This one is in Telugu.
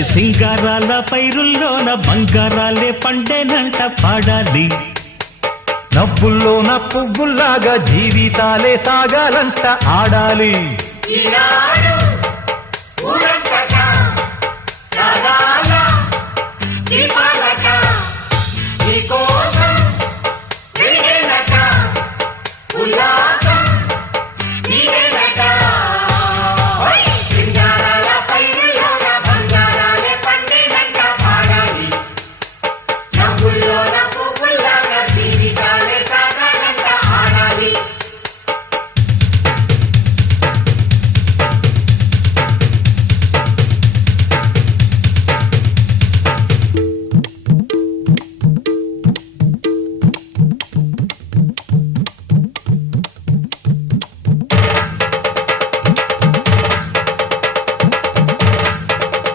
సింగారాల పైరుల్లోన బంగారాలే పండేనంట పాడాలి. నవ్వుల్లోన పువ్వుల్లాగా జీవితాలే సాగాలంట ఆడాలి. ఈనాడు ఊరంతా